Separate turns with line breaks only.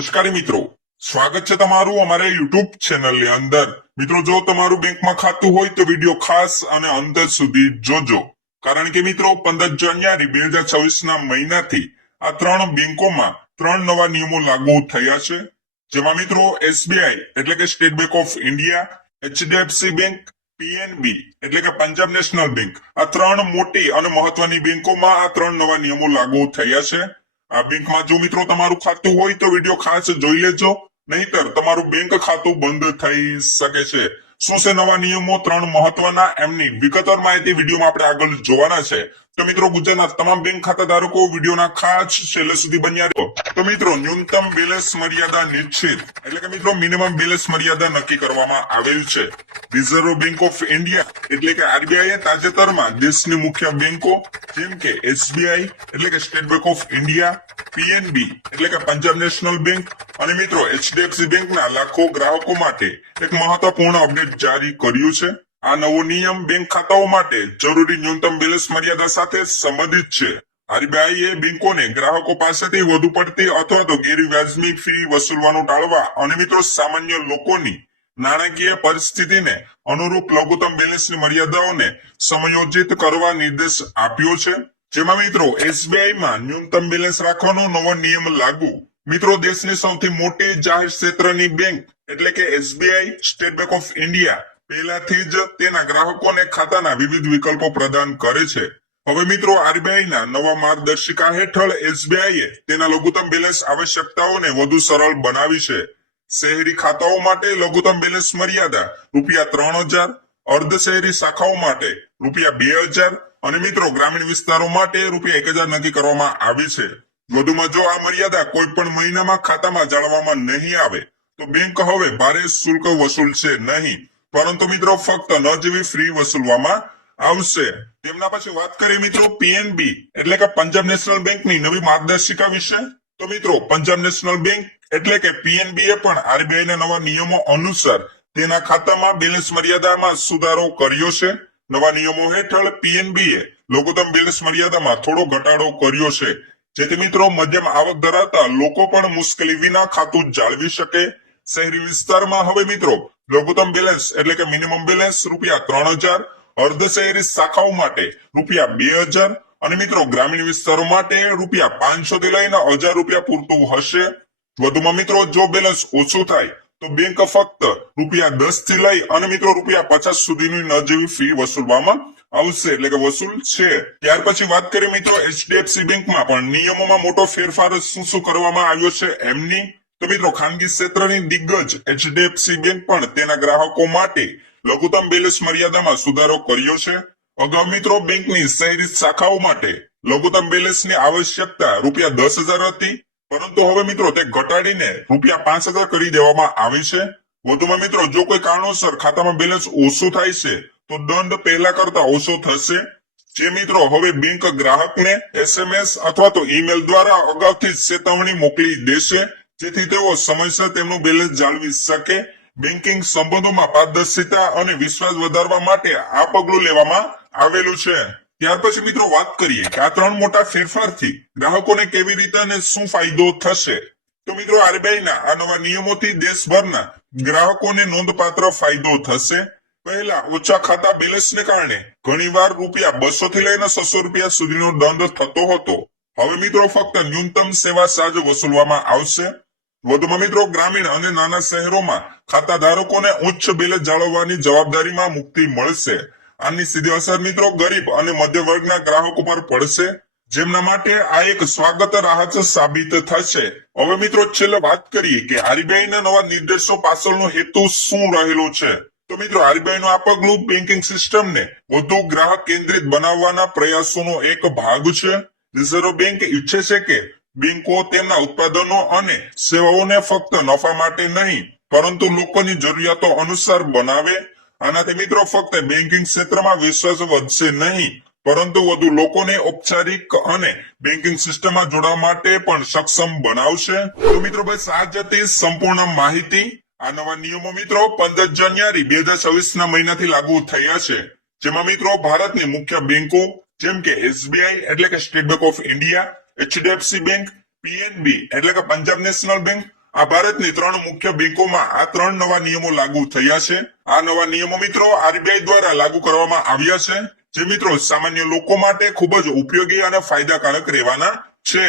નમસ્કારી મિત્રો. સ્વાગત છે તમારું અમારે યુટ્યુબ ચેનલની અંદર. મિત્રો, જો તમારું બેંકમાં ખાતું હોય તો વીડિયો ખાસ અને અંત સુધી જોજો. કારણ કે મિત્રો, પંદર જાન્યુઆરી બે હજાર છવ્વીસ ના મહિનાથી આ ત્રણ બેંકોમાં ત્રણ નવા નિયમો લાગુ થયા છે. જેમાં મિત્રો, એસબીઆઈ એટલે કે state bank of India, HDFC bank, PNB એટલે કે પંજાબ નેશનલ બેંક. આ ત્રણ મોટી અને મહત્વની બેંકોમાં આ ત્રણ નવા નિયમો લાગુ થયા છે. આ બેંકમાં જો મિત્રો તમારું ખાતું હોય તો વીડિયો ખાસ જોઈ લેજો. નહીતર તમારું બેંક ખાતું બંધ થઈ શકે છે. શું છે નવા નિયમો? ત્રણ મહત્વના. એમની વિગતવાર માહિતી વિડીયોમાં આપણે આગળ જોવાના છે. તો મિત્રો ગુજરાતના તમામ બેંક ખાતા ધારકો વિડીયોના ખાસ છેલ્લે સુધી બન્યા રહો તો મિત્રો ન્યૂનતમ બેલેન્સ મર્યાદા નિશ્ચિત. એટલે કે મિત્રો મિનિમમ બેલેન્સ મર્યાદા નક્કી કરવામાં આવેલ છે. રિઝર્વ બેંક ઓફ ઇન્ડિયા એટલે કે આરબીઆઈ તાજેતરમાં દેશની મુખ્ય બેંકો જેમ કે એસબીઆઈ એટલે કે state bank of India PNB એટલે કે પંજાબ નેશનલ બેંક અને મિત્રો એચડીએફસી બેંકના લાખો ગ્રાહકો માટે એક મહત્વપૂર્ણ અપડેટ જારી કર્યું છે. આ નવો નિયમ બેંક ખાતાઓ માટે જરૂરી ન્યૂનતમ બેલેન્સ મર્યાદા સાથે સંબંધિત છે. આરબીઆઈ એ બેંકોને ગ્રાહકો પાસેથી વધુ પડતી અથવા તો ગેરવ્યાજબી ફી વસૂલવાનું ટાળવા અને મિત્રો સામાન્ય લોકોની નાણાકીય પરિસ્થિતિને અનુરૂપ લઘુત્તમ બેલેન્સની મર્યાદાઓને સમયોજિત કરવા નિર્દેશ આપ્યો છે. જેમાં મિત્રો, એસબીઆઈમાં ન્યૂનતમ બેલેન્સ રાખવાનો નવો નિયમ લાગુ. મિત્રો, દેશની સૌથી મોટી જાહેર ક્ષેત્રની બેંક એટલે કે SBI, state bank of India, પહેલાથી જ તેના ગ્રાહકોને ખાતાના વિવિધ વિકલ્પો પ્રદાન કરે છે. હવે મિત્રો આરબીઆઈ ના નવા માર્ગદર્શિકા હેઠળ એસબીઆઈ એ તેના લઘુત્તમ બેલેન્સ આવશ્યકતાઓને વધુ સરળ બનાવી છે. શહેરી ખાતાઓ માટે લઘુત્તમ બેલેન્સ મર્યાદા રૂપિયા ત્રણ હજાર, અર્ધ શહેરી શાખાઓ માટે રૂપિયા બે હજાર અને મિત્રો ગ્રામીણ વિસ્તારો માટે રૂપિયા એક હજાર નક્કી કરવામાં આવી છે. વધુમાં જો આ મર્યાદા કોઈ પણ મહિનામાં ખાતામાં જાળવવામાં નહીં આવે, તો બેંક હવે ભારે શુલ્ક વસૂલશે નહીં. પરંતુ મિત્રો ફક્ત ન જેવી ફ્રી વસૂલવામાં આવશે. તેમના પછી વાત કરીએ મિત્રો પીએનબી એટલે કે પંજાબ નેશનલ બેંકની નવી માર્ગદર્શિકા વિશે. તો મિત્રો, પંજાબ નેશનલ બેંક એટલે કે પીએનબી એ પણ આરબીઆઈના નવા નિયમો અનુસાર તેના ખાતામાં બેલેન્સ મર્યાદામાં સુધારો કર્યો છે. નવા નિયમો હેઠળ પીએનબી એ લઘુત્તમ બેલેન્સ મર્યાદામાં થોડો ઘટાડો કર્યો છે. જેથી મિત્રો મધ્યમ આવક ધરાવતા લોકો પણ મુશ્કેલી વિના ખાતું જાળવી શકે. શહેરી વિસ્તારમાં હવે મિત્રો લઘુત્તમ બેલેન્સ એટલે કે મિનિમમ બેલેન્સ રૂપિયા ત્રણ હજાર, અર્ધ શહેરી શાખાઓ માટે રૂપિયા બે હજાર અને મિત્રો ગ્રામીણ વિસ્તારો માટે રૂપિયા પાંચસો થી લઈને હજાર રૂપિયા પૂરતું હશે. વધુમાં મિત્રો, જો બેલેન્સ ઓછું થાય, તો બેંક ફક્ત રૂપિયા દસથી લઈ અને મિત્રો રૂપિયા પચાસ સુધીની ન ફી વસૂલવામાં આવશે. એટલે કે વસૂલ છે. ત્યાર પછી વાત કરીએ મિત્રો એચડીએફસી બેંકમાં પણ નિયમોમાં મોટો ફેરફાર શું શું કરવામાં આવ્યો છે એમની? તો મિત્રો, ખાનગી ક્ષેત્રની દિગ્ગજ એચડીએફસી બેંક પણ તેના ગ્રાહકો માટે લઘુત્તમ બેલેન્સ મર્યાદામાં સુધારો કર્યો છે. અગાઉ મિત્રો બેંકની શહેરી શાખાઓ માટે લઘુત્તમ બેલેન્સની આવશ્યકતા રૂપિયા દસ હજાર હતી. પરંતુ હવે મિત્રો તે ઘટાડીને રૂપિયા પાંચ હજાર કરી દેવામાં આવી છે. વધુમાં મિત્રો, જો કોઈ કારણોસર ખાતામાં બેલેન્સ ઓછું થાય છે, તો દંડ પહેલા કરતા ઓછો થશે. જે મિત્રો હવે બેંક ગ્રાહકને એસએમએસ અથવા તો ઈમેલ દ્વારા અગાઉથી ચેતવણી મોકલી દેશે, જેથી તેઓ સમયસર તેમનું બેલેન્સ જાળવી શકે. બેન્કિંગ સંબંધોમાં પારદર્શિતા અને વિશ્વાસ વધારવા માટે આ પગલું લેવામાં આવેલું છે. ત્યાર પછી મિત્રો વાત કરીએ કે આ ત્રણ મોટા ફેરફારથી ગ્રાહકોને કેવી રીતે અને શું ફાયદો થશે? તો મિત્રો આરબીઆઈના આ નવા નિયમોથી દેશભરના ગ્રાહકોને નોંધપાત્ર ફાયદો થશે. પહેલા ઓછા ખાતા બેલેન્સને કારણે ઘણીવાર રૂપિયા બસો થી લઈને છસો રૂપિયા સુધીનો દંડ થતો હતો. હવે મિત્રો ફક્ત ન્યૂનતમ સેવા ચાર્જ વસૂલવામાં આવશે. વધુમાં મિત્રો ગ્રામીણ અને નાના શહેરોમાં ખાતા ધારકોને ઉચ્ચ બેલેન્સ જાળવવાની જવાબદારીમાં મુક્તિ મળશે. આની સીધી અસર મિત્રો ગરીબ અને મધ્ય વર્ગના ગ્રાહકો પર પડશે, જેમના માટે આ એક સ્વાગત રાહત સાબિત થશે. હવે મિત્રો છેલ્લે વાત કરીએ કે આરબીઆઈ ના નવા નિર્દેશો પાછળનો હેતુ શું રહેલો છે? તો મિત્રો આરબીઆઈ નું આ પગલું બેન્કિંગ સિસ્ટમને વધુ ગ્રાહક કેન્દ્રિત બનાવવાના પ્રયાસોનો એક ભાગ છે. રિઝર્વ બેંક ઈચ્છે છે કે બેંકો તેમના ઉત્પાદનો અને સેવાઓને ફક્ત નફા માટે નહીં, પરંતુ લોકોની જરૂરિયાતો અનુસાર બનાવે આનાથી મિત્રો ફક્ત બેન્કિંગ ક્ષેત્રમાં વિશ્વાસ વધશે નહીં, પરંતુ વધુ લોકોને ઔપચારિક અને બેન્કિંગ સિસ્ટમમાં જોડાવા માટે પણ સક્ષમ બનાવશે. તો મિત્રો બસ આ સંપૂર્ણ માહિતી. આ નવા નિયમો મિત્રો પંદર જાન્યુઆરી બે હજાર છવ્વીસ ના મહિનાથી લાગુ થયા છે. જેમાં મિત્રો ભારતની મુખ્ય બેંકો જેમ કે એસબીઆઈ એટલે કે state bank of India, HDFC bank, PNB એટલે કે પંજાબ નેશનલ બેંક આ ભારતની ત્રણ મુખ્ય બેંકોમાં આ ત્રણ નવા નિયમો લાગુ થયા છે. આ નવા નિયમો મિત્રો આરબીઆઈ દ્વારા લાગુ કરવામાં આવ્યા છે. જે મિત્રો સામાન્ય લોકો માટે ખૂબ જ ઉપયોગી અને ફાયદાકારક રહેવાના છે.